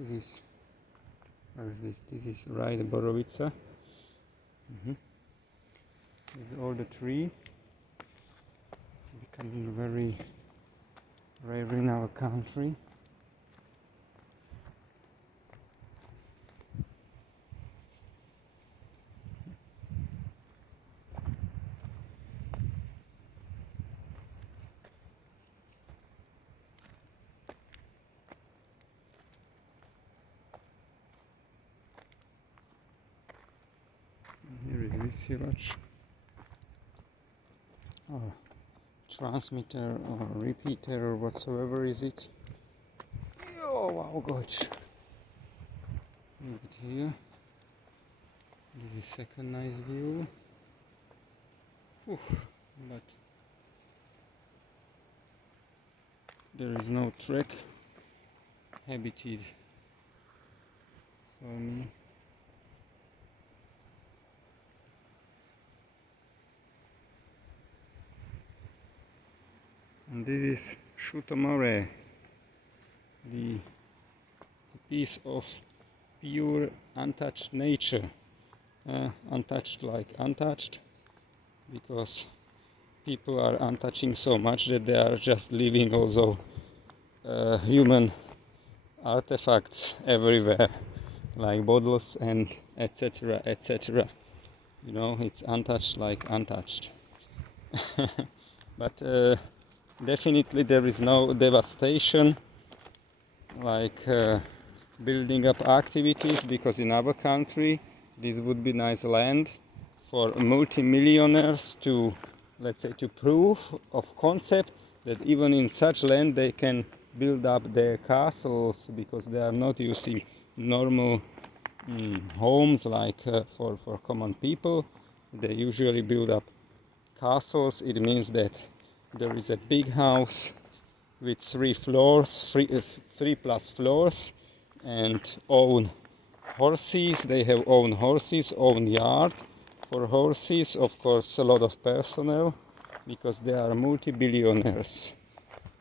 This is, where is this? This is Raj Borovica. This is all the tree, becoming very rare in our country. Here is Visirac, or transmitter or repeater or whatsoever is it. Oh wow, gosh! Look at here. This is second nice view. Oof, but there is no track habited for me. And this is Sutomore, the piece of pure untouched nature. Untouched like untouched, because people are untouching so much that they are just leaving also human artifacts everywhere, like bottles and etc. etc. You know, it's untouched like untouched. But definitely there is no devastation like building up activities, because in our country this would be nice land for multimillionaires to, let's say, to prove of concept that even in such land they can build up their castles, because they are not using normal homes like for common people. They usually build up castles. It means that there is a big house with 3 floors, 3 plus floors, and own horses. They have own horses, own yard for horses. Of course, a lot of personnel, because they are multi-billionaires.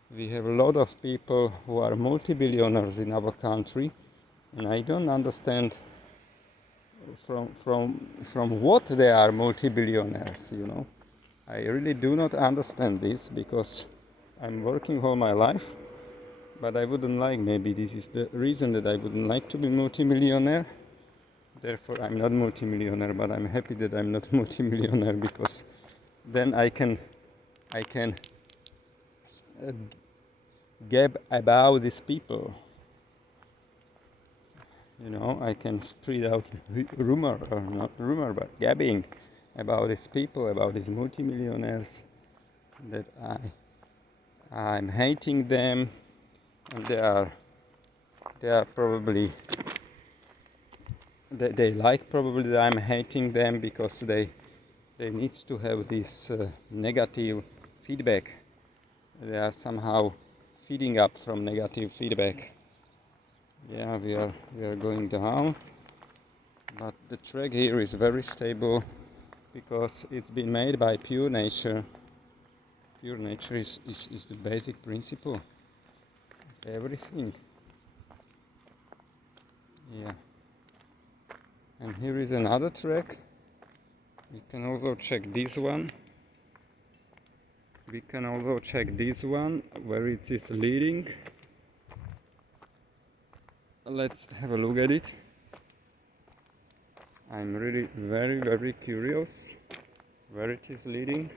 We have a lot of people who are multi-billionaires in our country, and I don't understand from what they are multi-billionaires, you know. I really do not understand this, because I'm working all my life, but I wouldn't like, maybe this is the reason that I wouldn't like to be multi-millionaire. Therefore, I'm not multi-millionaire, but I'm happy that I'm not multi-millionaire, because then I can gab about these people. You know, I can spread out rumor, or not rumor, but gabbing about these people, about these multimillionaires, that I'm hating them, and they are probably they like probably that I'm hating them, because they need to have this negative feedback. They are somehow feeding up from negative feedback. Yeah, we are going down, but the track here is very stable, because it's been made by pure nature. Pure nature is the basic principle of everything. Yeah. And here is another track. We can also check this one. We can also check this one, where it is leading. Let's have a look at it. I'm really very curious where it is leading.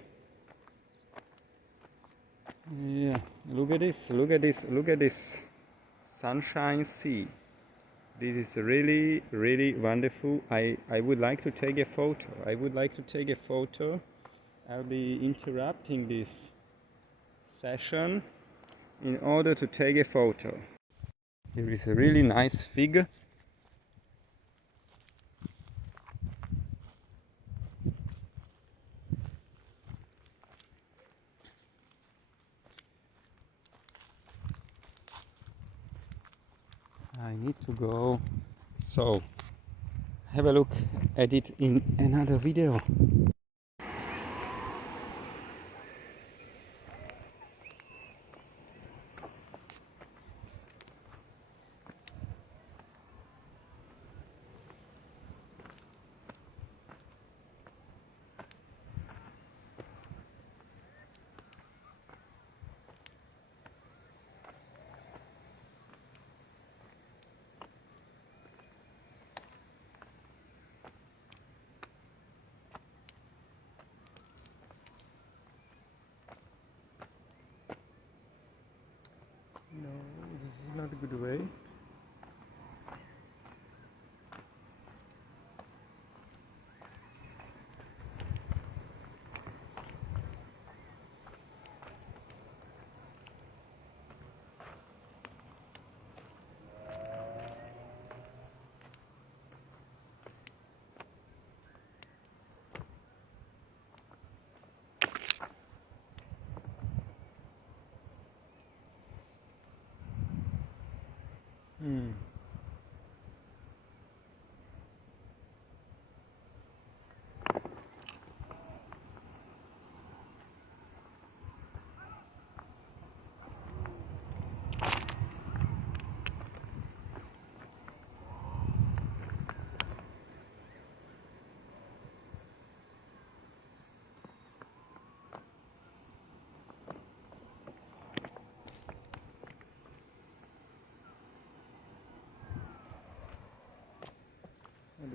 Yeah, look at this, look at this, look at this sunshine sea. This is really wonderful. I would like to take a photo. I would like to take a photo. I'll be interrupting this session in order to take a photo. Here is a really nice fig. I need to go, so have a look at it in another video. No, this is not a good way.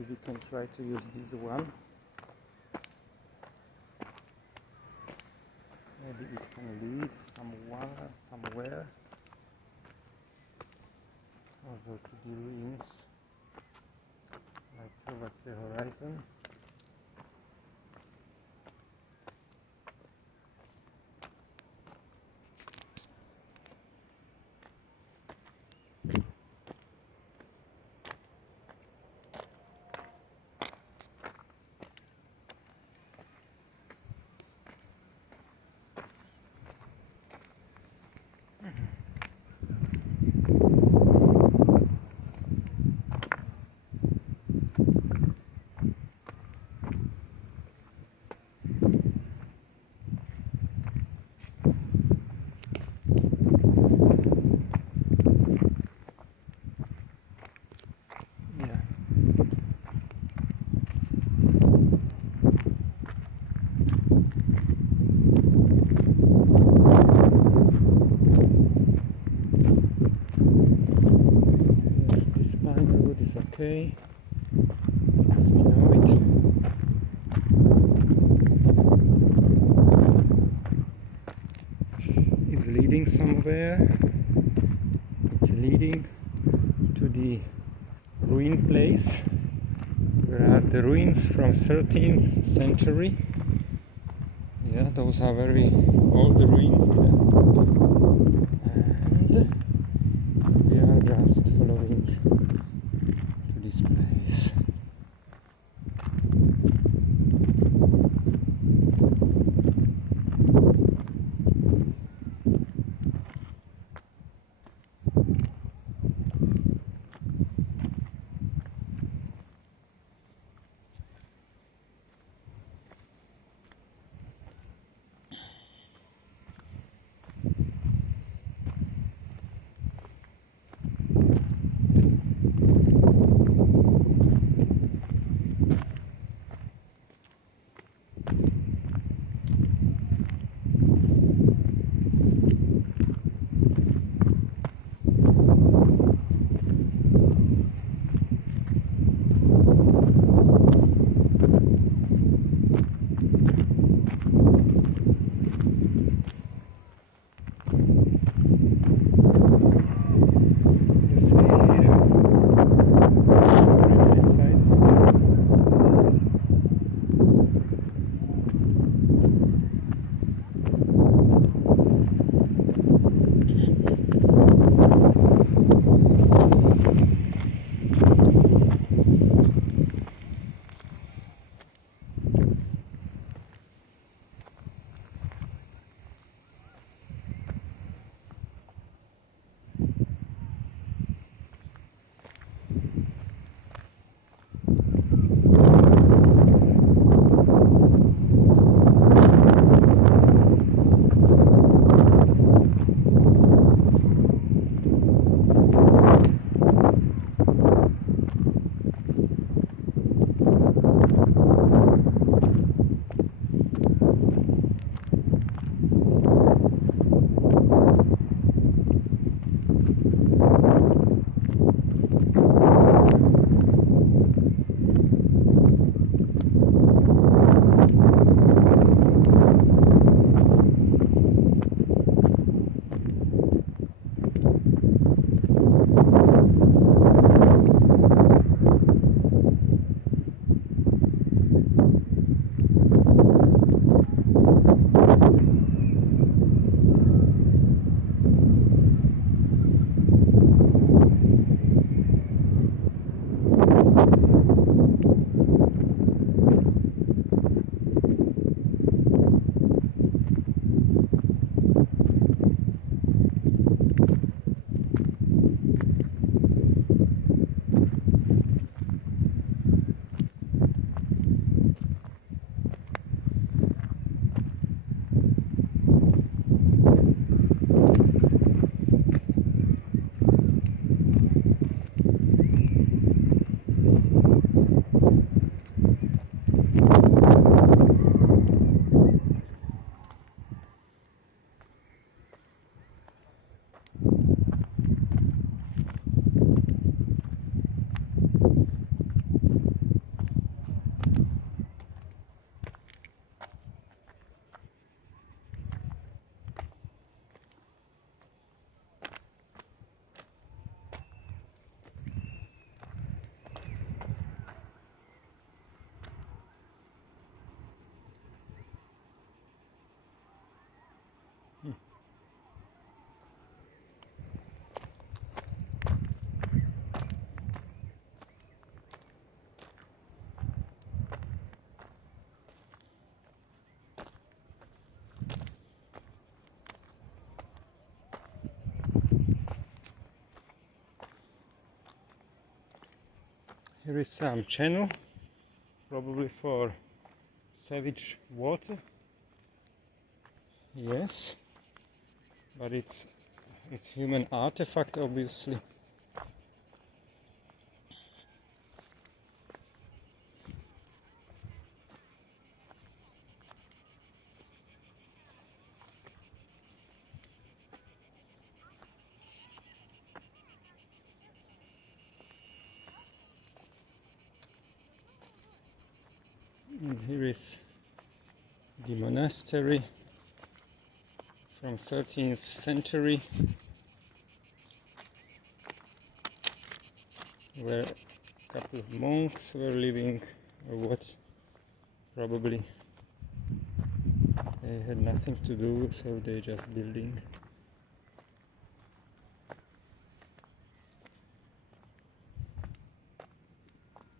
we can try to use this one. Maybe it can lead somewhere also to the ruins, like towards the horizon. Is okay because we know it. It's leading somewhere. It's leading to the ruin place. There are the ruins from 13th century. Yeah, those are very old ruins there. And we are just following this place. Here is some channel, probably for sewage water. Yes, but it's human artifact, obviously. And here is the monastery from 13th century, where a couple of monks were living, or what, probably they had nothing to do, so they just building.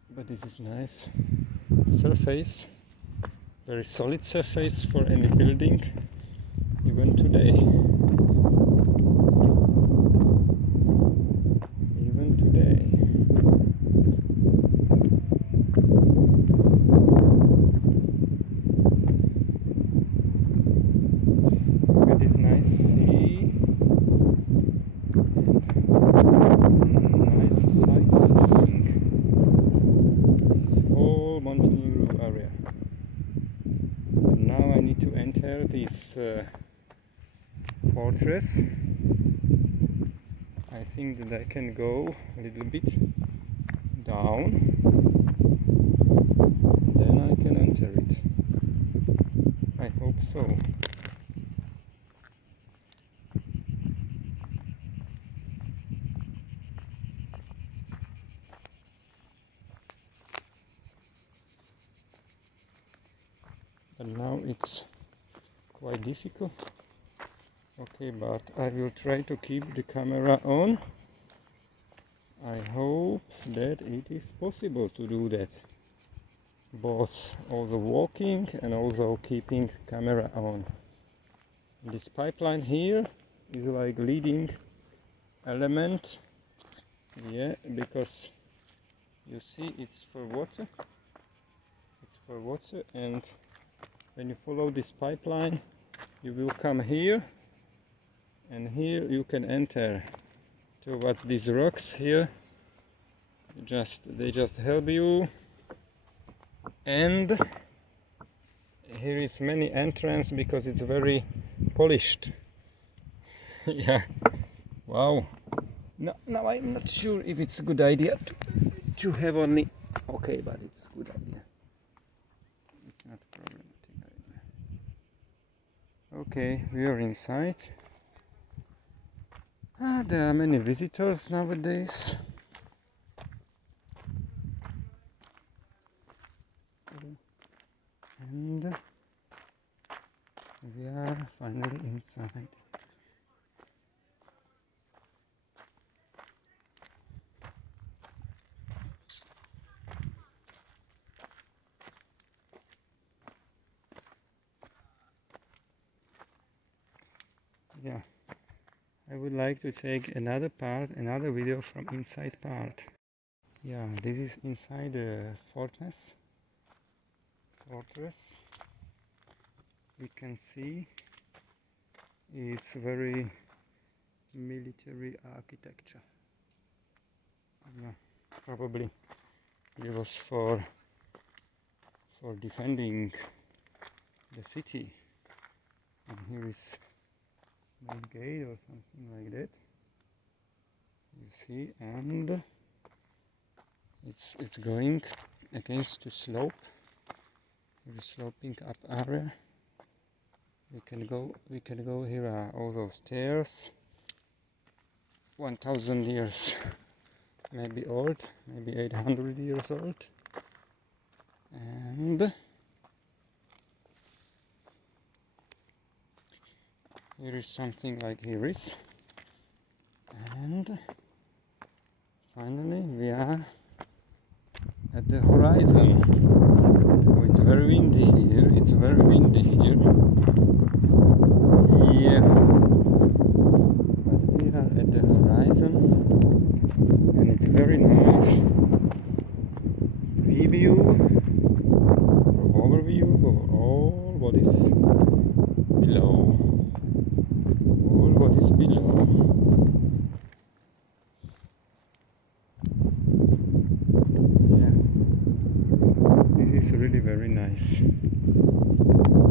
But this is nice surface, very solid surface for any building, even today. Even today. Look at this nice sea. Nice sightseeing. This is whole Montenegro area. But now I need to enter this fortress. I think that I can go a little bit down, then I can enter it. I hope so. But now it's quite difficult. Okay, but I will try to keep the camera on. I hope that it is possible to do that. Both also walking and also keeping camera on. This pipeline here is like leading element. Yeah, because you see it's for water. It's for water, and when you follow this pipeline you will come here, and here you can enter towards these rocks here. They just help you, and here is many entrance because it's very polished. Yeah, wow. Now I'm not sure if it's a good idea to have only. Okay, but it's a good idea. It's not problematic. Okay, we are inside. There are many visitors nowadays. And we are finally inside. Yeah, I would like to take another video from inside part. Yeah, this is inside the fortress. We can see it's very military architecture. Yeah, probably it was for defending the city. And here is main gate or something like that. You see, and it's going against the slope. The sloping up area. We can go here are all those stairs. 1000 years maybe old, maybe 800 years old. And here is something like here is. And finally we are at the horizon. Oh, it's very windy here. It's very windy here. Yeah. But we are at the horizon, and it's very nice. what is below. All what is below. Yeah, this is really very nice.